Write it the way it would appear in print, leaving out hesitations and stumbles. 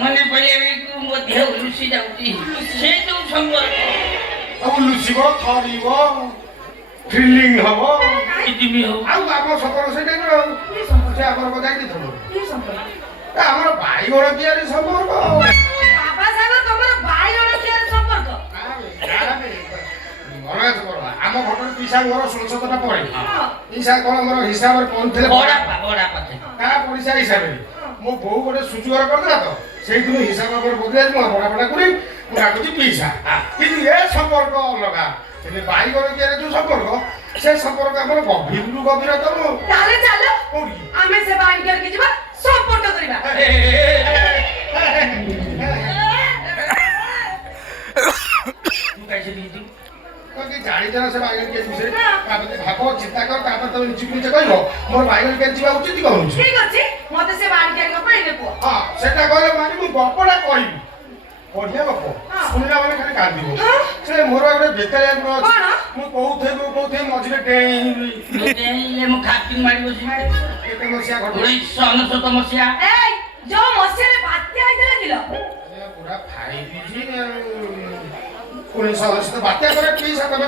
ମନେ ପଡ଼ିବାକୁ ମୋ ଦେହ ଲୁଚି ଯାଉଛି ସେ ଯୋଉ ସମ୍ପର୍କ ଆଉ ଲୁଚିବ ଥରିବ ଫିଲିଂ ହବ କିଟିମି ହଉ ଆଉ ଆମ ସମ୍ପର୍କ ସେଇଟା ସେ ଆମର ବଜାଇ ଦେଇଥିବ ଆମର ବାଇଗଣ ତିଆରି ସମ୍ପର୍କ ବାବା ସାହେବ ତମର ବାଇଗଣ ତିଆରି ସମ୍ପର୍କ ଆମ ଘଟଣା ପିସା ଘର ସଂସଦଟା ପଡେ ପିସା କଣ ଆମର ହିସାବରେ ପହଞ୍ଚିଥିଲେ ବଡା ପାଖେ ତା ପଇସା ହିସାବରେ ମୋ ବୋଉ ଗୋଟେ ସୁଯୋଗ କରିଦେଲା ତ ସେଇଥିରୁ ହିସାବ ଆମର ବଦଳାଇ ମୁଁ ବଡା ବଡା କରି ମୁଁ ଡାକୁଛି ପିସା କିନ୍ତୁ ଏ ସମ୍ପର୍କ ଅଲଗା ହେଲେ ବାଇଗଣ ତିଆରି ଯୋଉ ସମ୍ପର୍କ ସେ ସମ୍ପର୍କ ଆମର ଗଭୀରରୁ ଗଭୀରତମ ତାହେଲେ ଚାଲ କୋଉଠି ଆମେ ସେ ବାଇଗଣକି ଯିବା ସମ୍ପର୍କ କରିବା ଜାଣିଛ ସେ ବାଇଗଣ କିଏ ବିଷୟରେ ତାପରେ ଭାବ ଚିନ୍ତା କର ତାପରେ ତମେ ନିଜକୁ ନିଜେ କହିବ ମୋର ବାଇଗଣ କିଏ ଯିବା ଉଚିତ କହୁଛି ଠିକ ଅଛି ମତେ ସେ ବାଇଗଣ ଗପ ଏଇନେ କୁହ ହଁ ସେଟା କହିଲେ ମାନେ ମୁଁ ଗପଟା କହିବି ବଢିଆ ଗପ ଶୁଣିଲା ମାନେ ଖାଲି କାନ୍ଦିବ ସେ ମୋର ଗୋଟେ ବେତାଳିଆ ଗୁଣ ଅଛି ମୁଁ କହୁଥିବି ମଝିରେ ଡେଇଁଲେ ମୁଁ ଖାପି ମାରି ବସିବି କେତେ ମସିହା ଘଟଣା 1999 ମସିହା ଏଇ ଯୋଉ ମସିହାରେ ବାତ୍ୟା ହେଇଥିଲା କିଲୋ ପୁରା ଫାଇ ଦେଇଛି 1999 ବାତ୍ୟା ପରେ ପିସା ତମେ